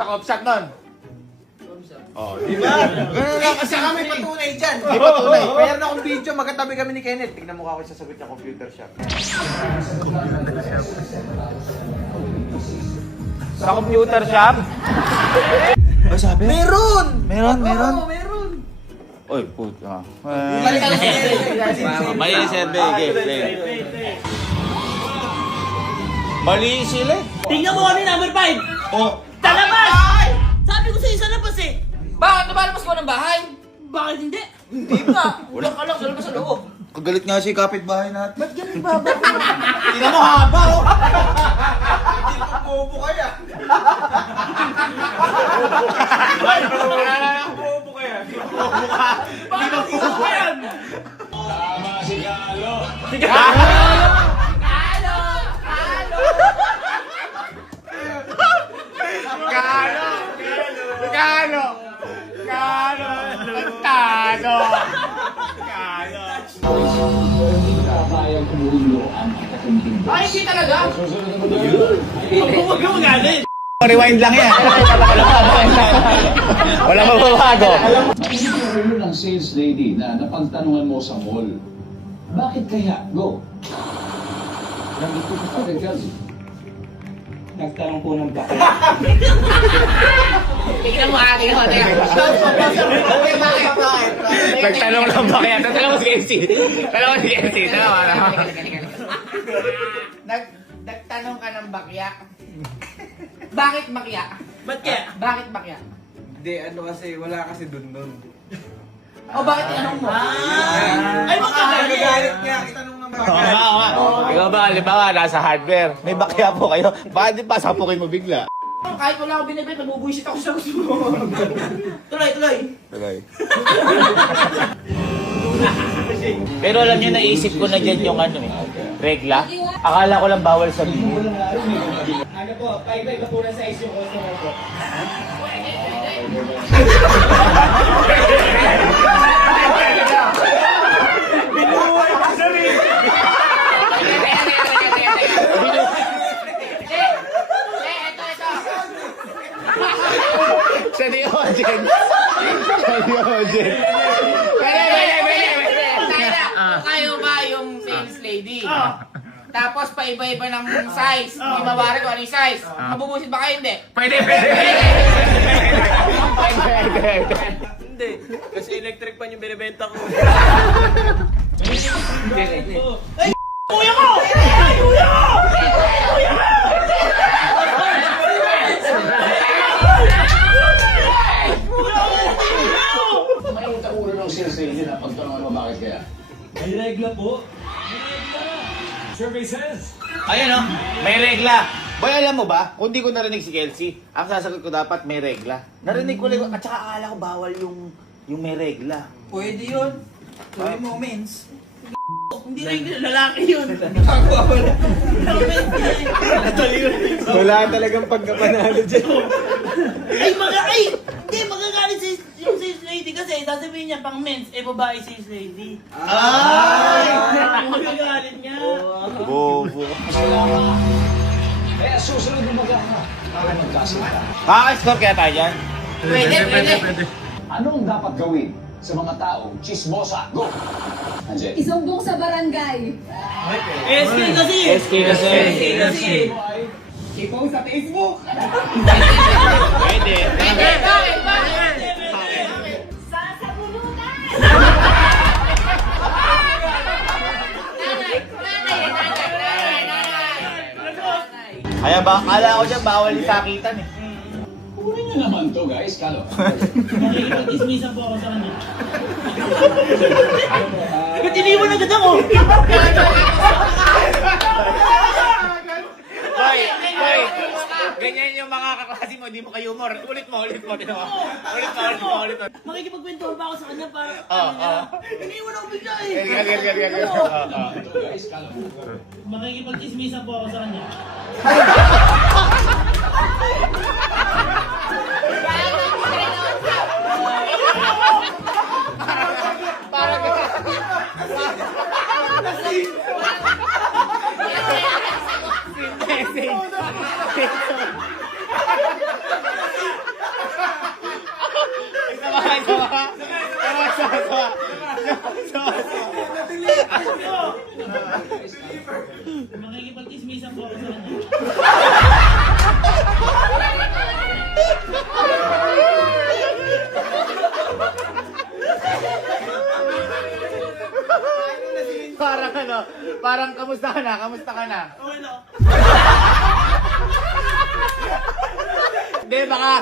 pupunta ka shop nun? Oh, di ba? Ganun lang kasi kami patunay dyan. Di ba tunay? Mayroon akong video, magkatabi kami ni Kenneth. Tignan mo ako yung sasagot niya, computer shop. Sa computer shop? Ano sabi? Meron! Meron? Oo, meron. Oy, puta. Balik ka na Mali yung survey. Mali sila. Tingnan mo kami number 5! Oh. Talabas! Sabi ko sa'yo sa labas eh! Bakit? Lumalabas ko ng bahay? Bakit hindi? Hindi pa. Ulang ka lang, sa labas sa loob. Kagalit nga si kapitbahay natin. Ba't ganun baba? Tingnan mo haba, oh! Hindi ko bobo kaya. Bobo kaya. Bakit ang bobo ka yan? Ay, hindi talaga. Huwag ka magalit! Rewind lang yan. Wala mababago. Ano ng sales lady na napagtanungan mo sa mall? Bakit kaya? Go! Nandito ka pa rin kasi. Nagtanong po ng bakit. Tingnan mo aking ho. Nagtanong lang ba kaya? Tanong mo si MC. Tanong mo si MC. Nagtanong ka ng bakya. Bakit bakya? Ba't kaya? Bakit bakya? Hindi, ano kasi, wala kasi dun. O bakit tinanong mo? Ay, magkagalit! Nagalit niya, itanong naman. Ikaw ba, halimbawa, nasa hardware, may bakya po kayo, bakit di pa sapukin mo bigla? Kahit wala akong binibit, nagbubuisit ako sa gusto mo. Tuloy, tuloy! Pero alam niyo, naisip ko na dyan yung ano eh, regla. Akala ko lang bawal sabihin. Ano po, iba-iba po na size yung customer po. Binuhay ko sa rin! Sa Diogen. Sa Diogen. Kayo ba yung sales lady? Tapos pa-iba-iba ng size. Hindi mabari kung ano yung size. Mabubusit ba kayo? Hindi. Pwede. Hindi, kasi electric pan yung binibenta ko. Ay, kuya ko! Ay, kuya ko! Kuya ko! May ulo ng sales lady na pagtanungan mo bakit kaya? May regla po. Survey says. Ayan o, may regla. Boy, alam mo ba, kung di ko narinig si Kelsey, ang sasagot ko dapat may regla. Narinig ko lang, at saka akala ko bawal yung may regla. Pwede yun. Sabi mo, mens. Hindi regla, lalaki yun. Wala talagang pagkapanalo dyan. Hindi, magagalit yung sales lady kasi sasabihin niya pang men's, babae sales lady. Magagalit niya. Bobo. Kaya susunod mo mag-aha. Para magkasita. Makaka-score kaya tayo dyan? Pwede. Anong dapat gawin sa mga taong chismosa? Go! Anjet. Isumbong sa barangay. SK kasi! SK kasi. SK kasi! Ipost sa Facebook. Pwede. Bakit? Sa sabulutan! Kaya ba, akala ko dyan bawal yung sakitan eh. Kunin nyo naman to guys, kalo. Makikipag-dismissan po ako sa kanya. Ba't iniwan agad ako? Boy, ganyan yung mga kaklase mo, di mo kayo humor. Ulit mo. Ulit mo. Makikipagkwentuhan pa ako sa kanya para iniwan ako bigla eh. Ito guys, kalo. Makikipag-dismissan po ako sa kanya. Message. Makikipag-tismisan po ako sa kanya. Parang ano, parang kamusta ka na? Kamusta ka na? Okay na. Hindi, baka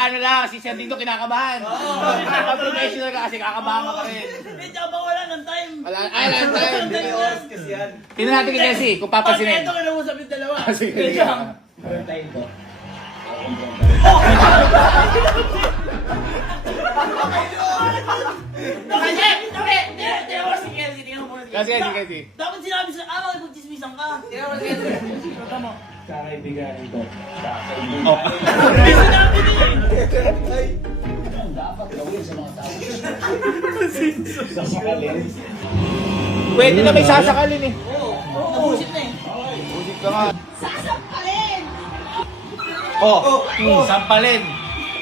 ano lang, si Sir dito kinakabahan. Baka professional ka kasi kakabahan ka pa rin. Hindi, tsaka ba wala ng time? Wala, ay, lang tayo. Walang time yan. Kasi yan. Tingnan natin kay Jesse, kung Pag papansinin. ito kinausap yung dalawa. Sige, Medyo sige. lang. Tingnan mo si Kelsey, tingnan mo si Kasi, Kelsey. kasi. Dapat sinabi sa araw, ipag-tismisan ka. Tingnan mo si Kelsey. Tama. Kakaibigan ito. Hindi sinabi din eh. Ang dapat gawin sa mga tao. Sasakalin. Pwede na may sasakalin eh. Oo, nabusit na eh. Usit ka nga. Sasampalin! Oh, sampalin.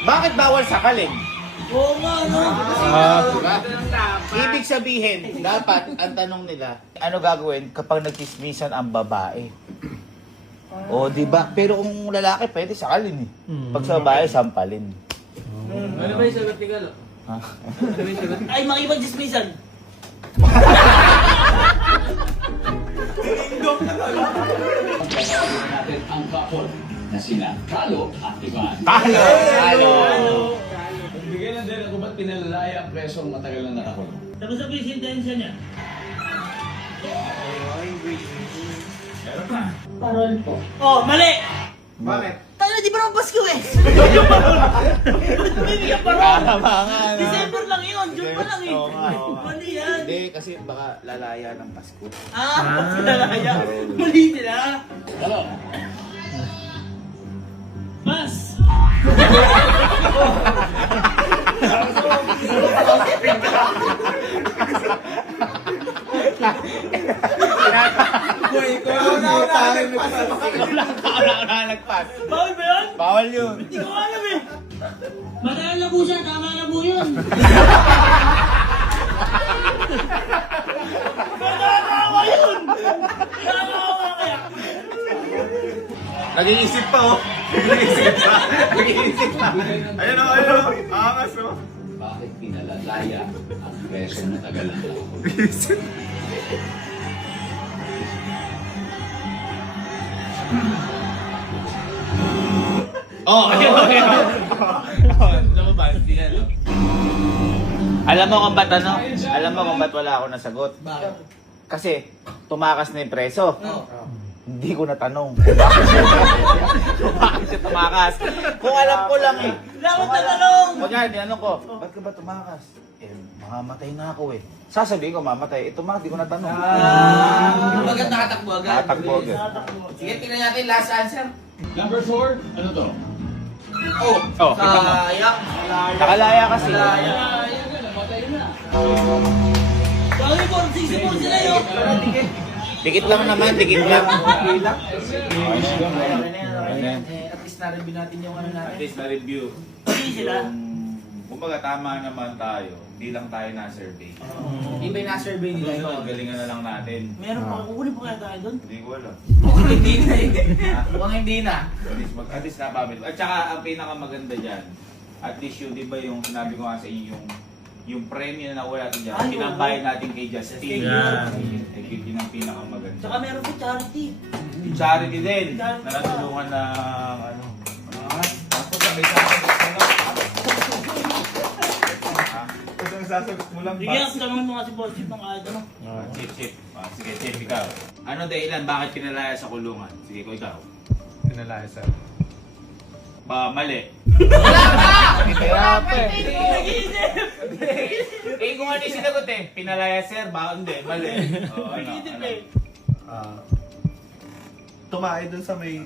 Bakit bawal sakalin? Oo nga, no? Diba? Ibig sabihin, dapat ang tanong nila, ano gagawin kapag nagtismisan ang babae? O, di ba? Pero kung lalaki, pwede sakalin eh. Pag sa babae, sampalin. Ano ba yung sagot ni Galo? Ha? Ay, makipag-tismisan. Pagkakawin natin ang couple na sina Carlo at Ivan. Talo! Talo! Bigyan lang din ako ba't pinalalaya ang presong matagal na nakakulong. Tapos sabi yung sentensya niya. Parol po. Oh, mali! Bakit? Tayo, di ba naman Pasko eh? Bibigyan pa ron! Kalamangan. December lang yun, June pa lang eh. Oo nga, oo nga. Mali yan. Hindi, kasi baka lalaya ng Pasko. Ah, sinalaya. Mali sila. Hello. Mas! Wala nagpas. Bawal ba yun? Bawal yun. Hindi ko alam eh. Matagal na po siya, tama na po yun. Nakakawa yun! Nakakawa kaya. Nag-iisip pa oh. Nag-iisip pa. Nag-iisip pa. Ayun oh, ayun oh. Angas oh. Bakit pinalalaya ang presong matagal na nakakulong? Oh, ayun oh, ayun oh. Lumabas, di yan oh. Alam mo kung ba't ano? Alam mo kung ba't wala ako nasagot? Bakit? Kasi tumakas na yung preso. Hindi ko natanong. Bakit siya tumakas? Kung alam ko lang eh. Dapat na tanong! Kung nga, tinanong ko, ba't ka ba tumakas? Eh, mamamatay na ako eh. Sasabihin ko, mamatay. Ito ma, di ko natanong. Agad nakatakbo agad. Tatakbo agad. Sige, tingnan natin last answer. Number 4, ano to? Oh, Oh, kita mo. sayang. Nakalaya kasi. Sabi ko, 64 sila yun. Dikit lang naman, dikit lang. At least na-review natin yung ano natin. At least na-review. Mali sila. Kumbaga tama naman tayo. Hindi lang tayo na-survey. Iba yung na-survey nila Ito, yun. galingan na lang natin. Meron pa, kukunin pa kaya tayo doon? Hindi ko alam. Mukhang hindi na eh. Mukhang hindi na. At least napamit. At saka ang pinakamaganda dyan, at least yung, di ba yung sinabi ko nga sa inyo, yung premyo na nawala natin dyan, Ay, pinambayad natin kay Justin. Yeah. Yun ang pinakamaganda. Tsaka meron pa charity. Yung charity din, Charity na natulungan na ano. Tapos sabi sa akin, tapos ang sasagot mo lang, Bigyan Bas. ko naman mga si Boss Chip ng kahit ano. Chip. Sige, Chip, ikaw. Ano dahilan, bakit pinalaya sa kulungan? Sige, ko ikaw. Pinalaya sa... Mali. Wala pa eh. Eh, kung ano yung sinagot eh. Pinalaya, sir, ba? Hindi, mali. Oh, ano, Nag-iisip ano? eh. Tumae dun sa may...